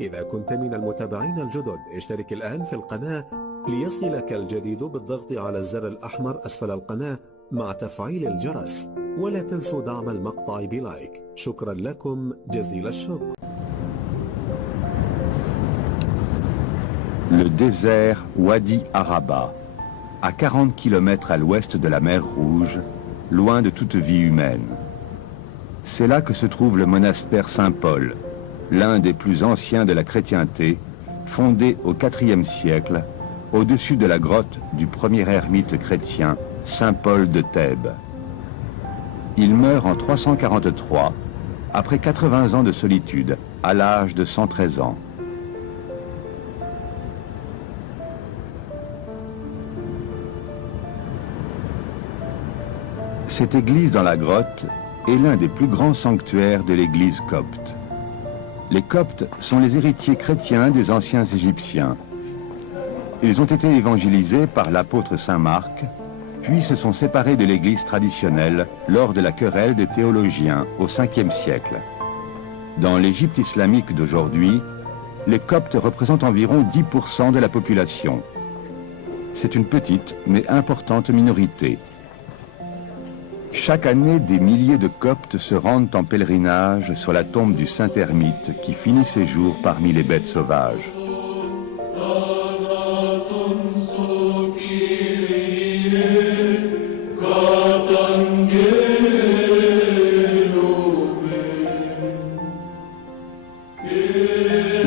إذا كنت من المتابعين الجدد اشترك الآن في القناة ليصلك الجديد بالضغط على الزر الأحمر أسفل القناة مع تفعيل الجرس، ولا تنسوا دعم المقطع بلايك. شكرا لكم جزيل الشكر. Le désert Wadi Araba, à 40 km à l'ouest de la mer Rouge, loin de toute vie humaine. C'est là que se trouve le monastère Saint-Paul, l'un des plus anciens de la chrétienté, fondé au IVe siècle, au-dessus de la grotte du premier ermite chrétien, Saint Paul de Thèbes. Il meurt en 343, après 80 ans de solitude, à l'âge de 113 ans. Cette église dans la grotte est l'un des plus grands sanctuaires de l'église copte. Les Coptes sont les héritiers chrétiens des anciens Égyptiens. Ils ont été évangélisés par l'apôtre Saint Marc, puis se sont séparés de l'église traditionnelle lors de la querelle des théologiens au 5e siècle. Dans l'Égypte islamique d'aujourd'hui, les Coptes représentent environ 10% de la population. C'est une petite mais importante minorité. Chaque année, des milliers de Coptes se rendent en pèlerinage sur la tombe du saint ermite qui finit ses jours parmi les bêtes sauvages.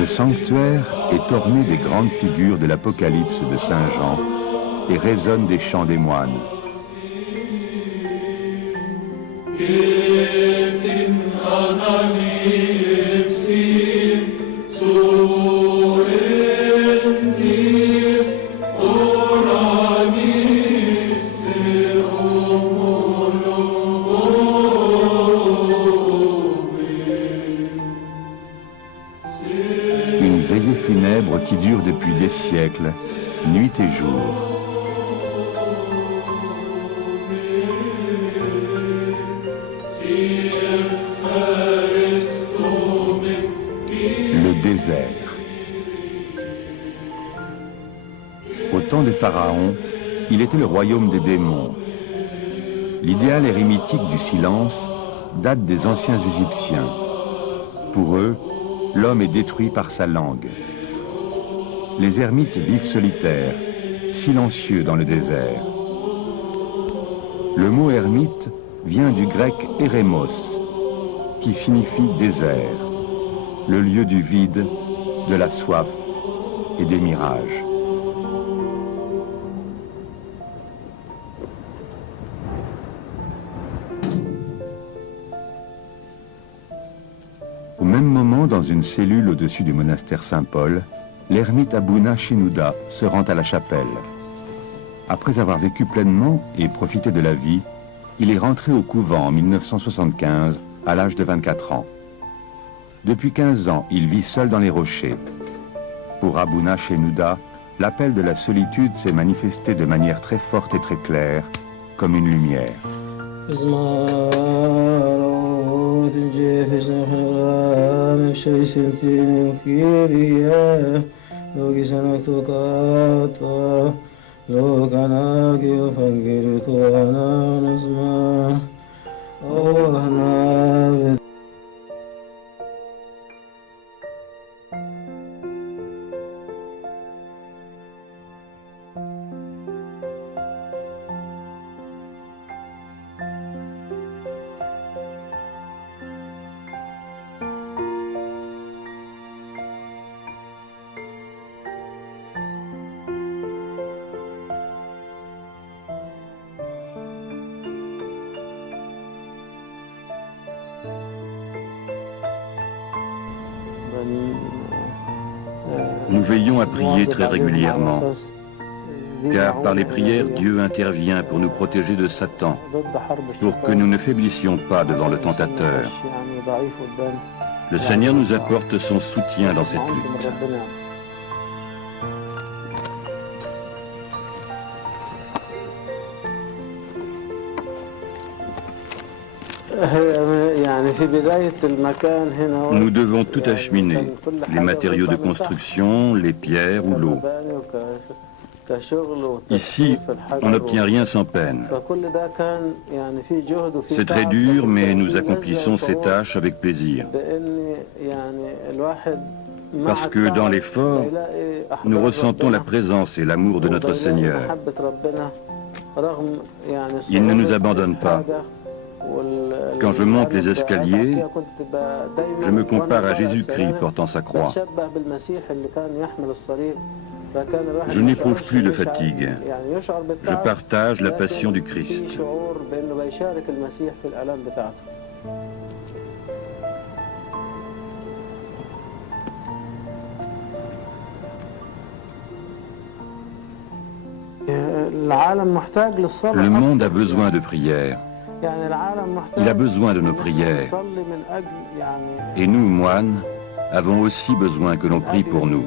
Le sanctuaire est orné des grandes figures de l'Apocalypse de Saint Jean et résonne des chants des moines. Une veillée funèbre qui dure depuis des siècles, nuit et jour. Le désert. Au temps des pharaons, il était le royaume des démons. L'idéal érémitique du silence date des anciens Égyptiens. Pour eux, l'homme est détruit par sa langue. Les ermites vivent solitaires, silencieux dans le désert. Le mot ermite vient du grec érémos, qui signifie désert, le lieu du vide, de la soif et des mirages. Au même moment, dans une cellule au-dessus du monastère Saint-Paul, l'ermite Abouna Shenouda se rend à la chapelle. Après avoir vécu pleinement et profité de la vie, il est rentré au couvent en 1975, à l'âge de 24 ans. Depuis 15 ans, il vit seul dans les rochers. Pour Abouna Shenouda, l'appel de la solitude s'est manifesté de manière très forte et très claire, comme une lumière. Nous veillons à prier très régulièrement, car par les prières, Dieu intervient pour nous protéger de Satan, pour que nous ne faiblissions pas devant le tentateur. Le Seigneur nous apporte son soutien dans cette lutte. Nous devons tout acheminer, les matériaux de construction, les pierres ou l'eau. Ici, on n'obtient rien sans peine. C'est très dur, mais nous accomplissons ces tâches avec plaisir. Parce que dans l'effort, nous ressentons la présence et l'amour de notre Seigneur. Il ne nous abandonne pas. Quand je monte les escaliers, je me compare à Jésus-Christ portant sa croix. Je n'éprouve plus de fatigue. Je partage la passion du Christ. Le monde a besoin de prières. Il a besoin de nos prières. Et nous, moines, avons aussi besoin que l'on prie pour nous.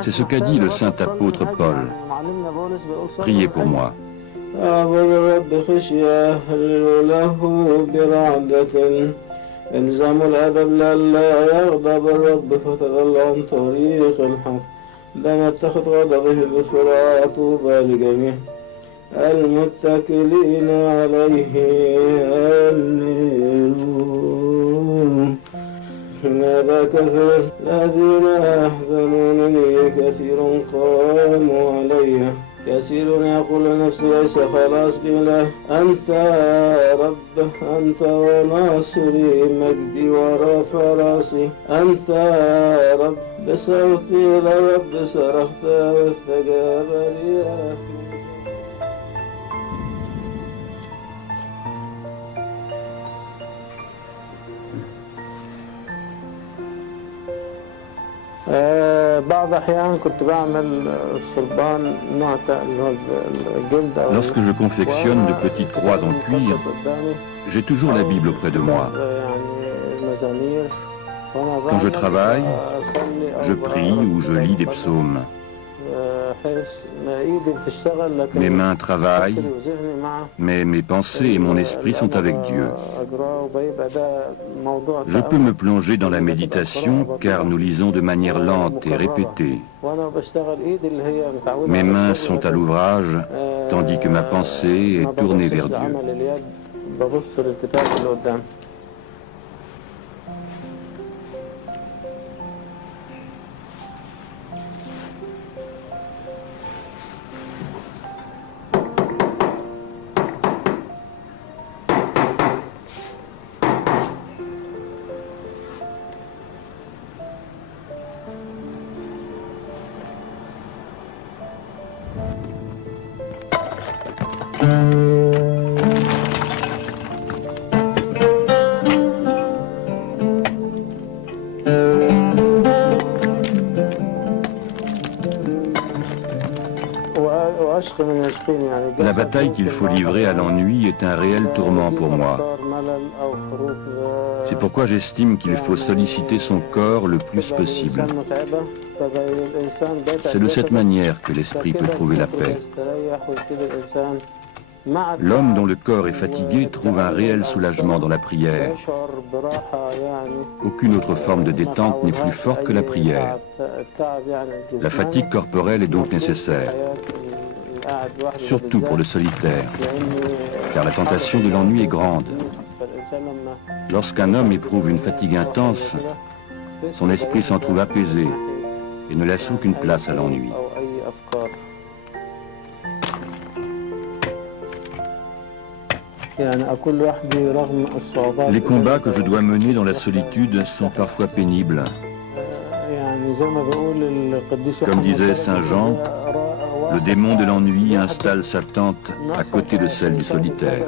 C'est ce qu'a dit le saint apôtre Paul. Priez pour moi. لم يتخذ غضبه بسرعة طوبى لجميع المتكلين عليه هذا كثير الذين يحزنونني كثير قاموا علي كثير يقول نفسي ليس خلاص إله أنت رب أنت وناصري مجدي ورافع راسي أنت رب بصوتي لرب صرخت واستجاب لي Lorsque je confectionne de petites croix en cuir, j'ai toujours la Bible auprès de moi. Quand je travaille, je prie ou je lis des psaumes. Mes mains travaillent, mais mes pensées et mon esprit sont avec Dieu. Je peux me plonger dans la méditation car nous lisons de manière lente et répétée. Mes mains sont à l'ouvrage tandis que ma pensée est tournée vers Dieu. La bataille qu'il faut livrer à l'ennui est un réel tourment pour moi. C'est pourquoi j'estime qu'il faut solliciter son corps le plus possible. C'est de cette manière que l'esprit peut trouver la paix. L'homme dont le corps est fatigué trouve un réel soulagement dans la prière. Aucune autre forme de détente n'est plus forte que la prière. La fatigue corporelle est donc nécessaire, surtout pour le solitaire, car la tentation de l'ennui est grande. Lorsqu'un homme éprouve une fatigue intense, son esprit s'en trouve apaisé et ne laisse aucune place à l'ennui. Les combats que je dois mener dans la solitude sont parfois pénibles. Comme disait Saint Jean, le démon de l'ennui installe sa tente à côté de celle du solitaire.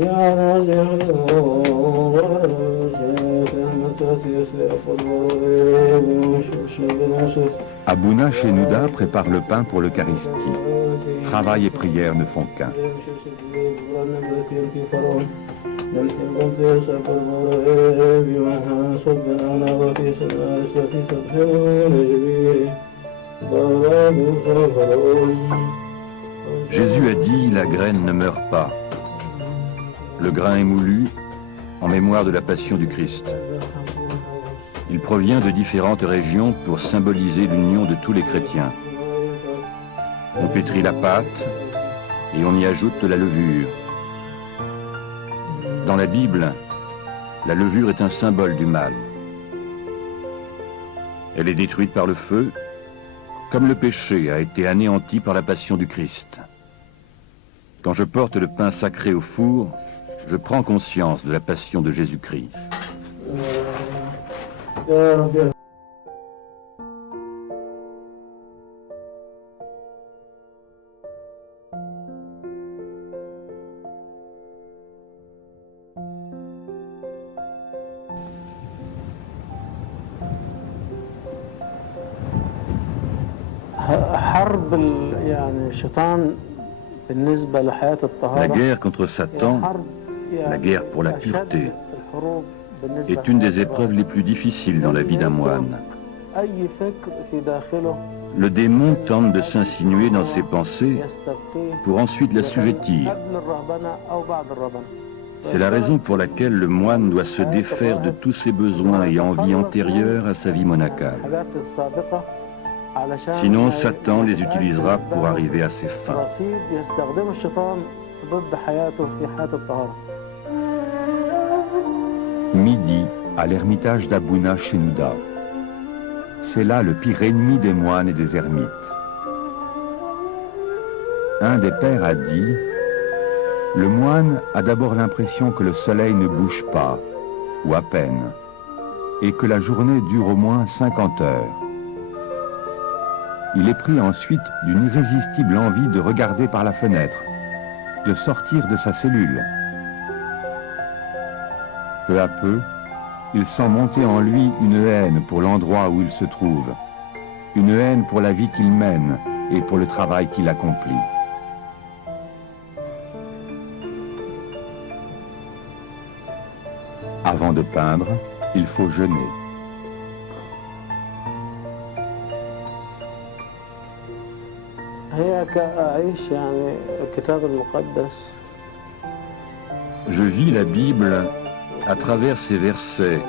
جعل جهده Abouna Shenouda prépare le pain pour l'Eucharistie. Travail et prière ne font qu'un. Jésus a dit, la graine ne meurt pas. Le grain est moulu en mémoire de la passion du Christ. Il provient de différentes régions pour symboliser l'union de tous les chrétiens. On pétrit la pâte et on y ajoute de la levure. Dans la Bible, la levure est un symbole du mal. Elle est détruite par le feu, comme le péché a été anéanti par la passion du Christ. Quand je porte le pain sacré au four, je prends conscience de la passion de Jésus-Christ. La guerre contre Satan, la guerre pour la pureté, est une des épreuves les plus difficiles dans la vie d'un moine. Le démon tente de s'insinuer dans ses pensées pour ensuite l'assujettir. C'est la raison pour laquelle le moine doit se défaire de tous ses besoins et envies antérieures à sa vie monacale. Sinon, Satan les utilisera pour arriver à ses fins. Midi, à l'ermitage d'Abouna Shenouda. C'est là le pire ennemi des moines et des ermites. Un des pères a dit, le moine a d'abord l'impression que le soleil ne bouge pas, ou à peine, et que la journée dure au moins 50 heures. Il est pris ensuite d'une irrésistible envie de regarder par la fenêtre, de sortir de sa cellule. Peu à peu, il sent monter en lui une haine pour l'endroit où il se trouve, une haine pour la vie qu'il mène et pour le travail qu'il accomplit. Avant de peindre, il faut jeûner. Je vis la Bible à travers ses versets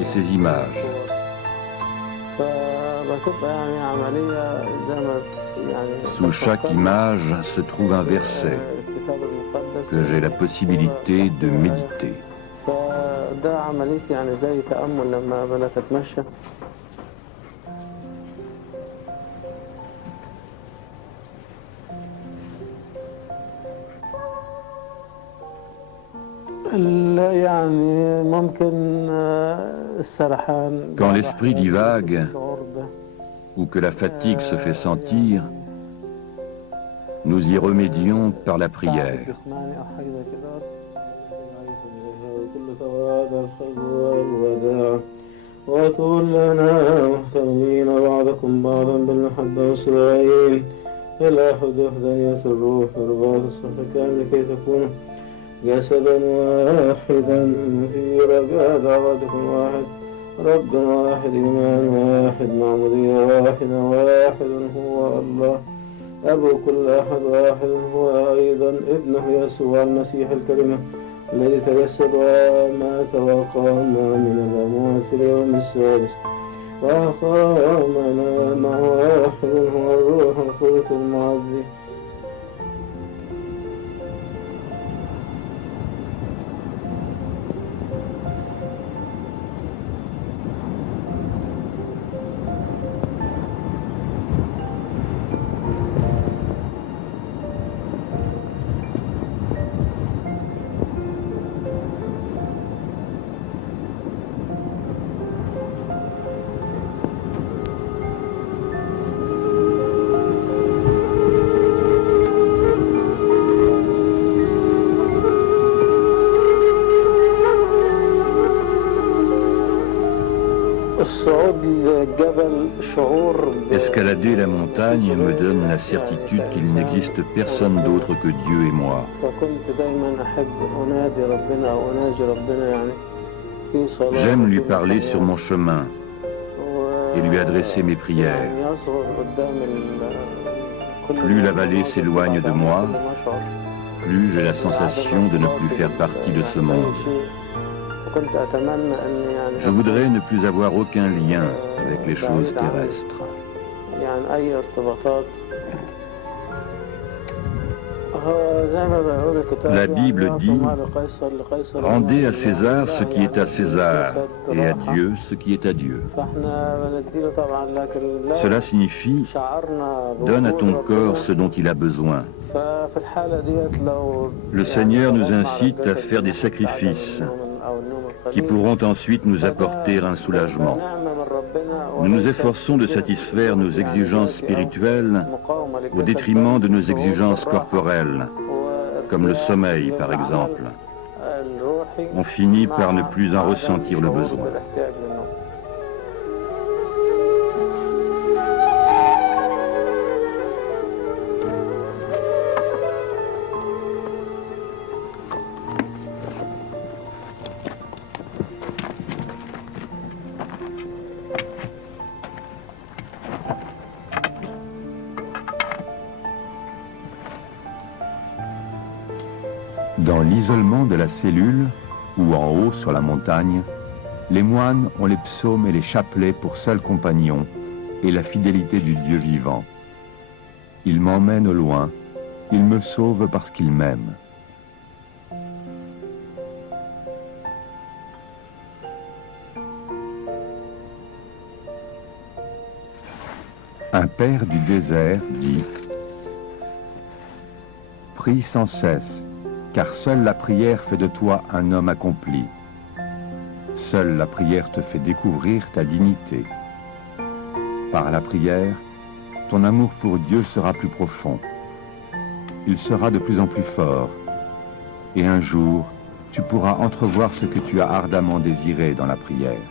et ses images. Sous chaque image se trouve un verset que j'ai la possibilité de méditer. Quand l'esprit divague ou que la fatigue se fait sentir, nous y remédions par la prière. جسدا واحدا في رجاء دعوتكم واحد رب واحد إيمان واحد معمودية واحدة واحد هو الله أبو كل أحد واحد هو أيضا ابنه يسوع المسيح الكلمة الذي تجسد ومات وقام من الأموات في اليوم الثالث وأقامنا مع واحد هو الروح القدس المعزي. صعود الجبل شعور Escalader la montagne me donne la certitude qu'il n'existe personne d'autre que Dieu et moi. فكنت دايما أحب أنادي ربنا أو أناجي ربنا يعني في صلاة. J'aime lui parler sur mon chemin et lui adresser mes prières. يعني يصغر قدام Plus la vallée s'éloigne de moi, plus j'ai la sensation de ne plus faire partie de ce monde. وكنت أتمنى أن يعني Je voudrais ne plus avoir aucun lien avec les choses terrestres. يعني أي ارتباطات. زي ما بيقول الكتاب La Bible يعني dit, ما لقيصر لقيصر Rendez à César ce qui est à César et à Dieu ce qui est à Dieu. فاحنا بنديله طبعا لكن لا Cela signifie, شعرنا donne à ton بوجود corps ربنا. ce dont il a besoin. ففي الحالة ديت لو Le Seigneur nous incite à faire des sacrifices qui pourront ensuite nous apporter un soulagement. Nous nous efforçons de satisfaire nos exigences spirituelles au détriment de nos exigences corporelles, comme le sommeil par exemple. On finit par ne plus en ressentir le besoin. Dans l'isolement de la cellule, ou en haut sur la montagne, les moines ont les psaumes et les chapelets pour seuls compagnons et la fidélité du Dieu vivant. Il m'emmène au loin, il me sauve parce qu'il m'aime. Un père du désert dit « Prie sans cesse, car seule la prière fait de toi un homme accompli. Seule la prière te fait découvrir ta dignité. Par la prière, ton amour pour Dieu sera plus profond. Il sera de plus en plus fort. Et un jour, tu pourras entrevoir ce que tu as ardemment désiré dans la prière. »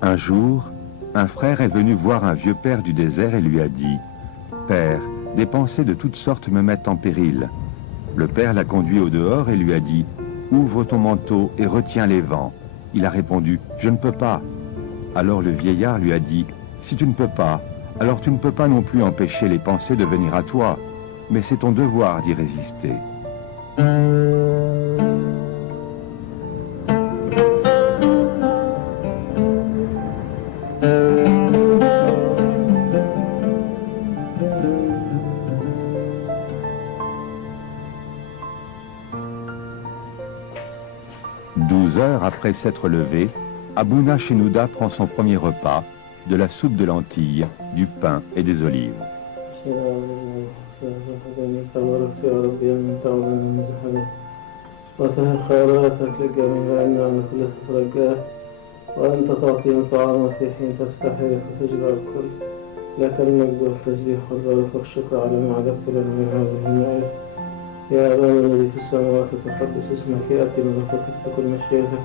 Un jour, un frère est venu voir un vieux père du désert et lui a dit « Père, des pensées de toutes sortes me mettent en péril. » Le père l'a conduit au dehors et lui a dit « Ouvre ton manteau et retiens les vents. » Il a répondu « Je ne peux pas. » Alors le vieillard lui a dit « Si tu ne peux pas, alors tu ne peux pas non plus empêcher les pensées de venir à toi, mais c'est ton devoir d'y résister. » Après s'être levé, Abouna Shenouda prend son premier repas, de la soupe de lentilles, du pain et des olives. يا أبانا الذي في السماوات تقدس اسمك يأتي ملكوتك تكن مشيئتك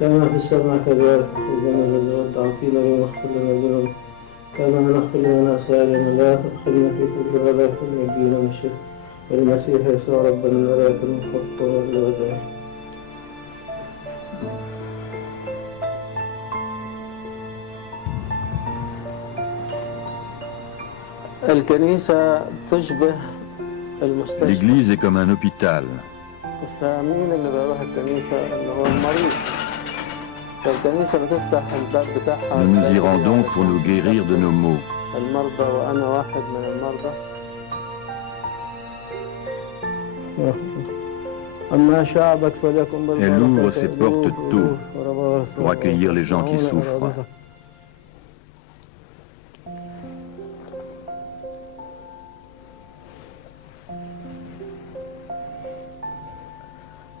كما في السماء كذلك خبزنا الذي رد عطينا اليوم اغفر لنا ذنوبنا كما نغفر لمن أساء إلينا لا تدخلنا في تجربة لا تنجينا من الشر المسيح يسوع ربنا لا تنفق والقوة والغداء. الكنيسة تشبه المستشفى. L'église est comme un hôpital. فمين اللي بيروح الكنيسة؟ اللي هو المريض. فالكنيسة بتفتح الباب بتاعها. Nous nous y rendons pour nous guérir de nos maux. المرضى وأنا واحد من المرضى. Elle ouvre ses portes tôt pour accueillir les gens qui souffrent.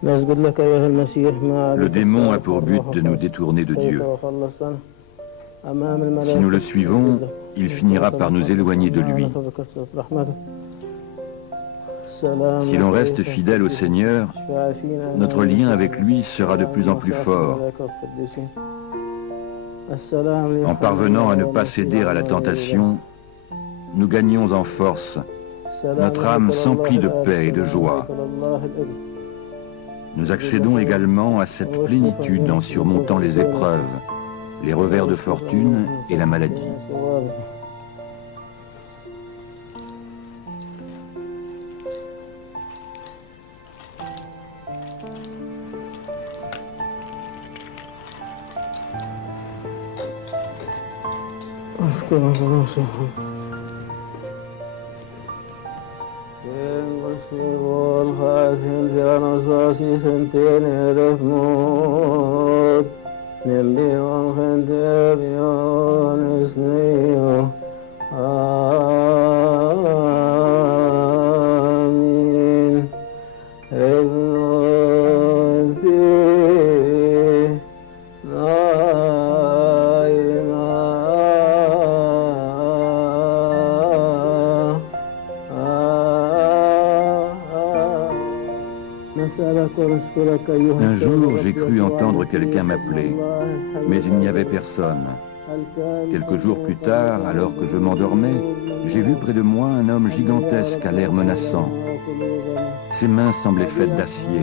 Le démon a pour but de nous détourner de Dieu. Si nous le suivons, il finira par nous éloigner de lui. Si l'on reste fidèle au Seigneur, notre lien avec lui sera de plus en plus fort. En parvenant à ne pas céder à la tentation, nous gagnons en force. Notre âme s'emplit de paix et de joie. Nous accédons également à cette plénitude en surmontant les épreuves, les revers de fortune et la maladie. Un jour, j'ai cru entendre quelqu'un m'appeler, mais il n'y avait personne. Quelques jours plus tard, alors que je m'endormais, j'ai vu près de moi un homme gigantesque à l'air menaçant. Ses mains semblaient faites d'acier.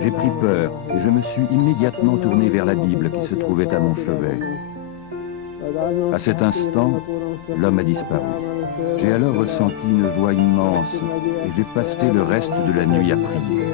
J'ai pris peur et je me suis immédiatement tourné vers la Bible qui se trouvait à mon chevet. À cet instant, l'homme a disparu. J'ai alors ressenti une joie immense et j'ai passé le reste de la nuit à prier.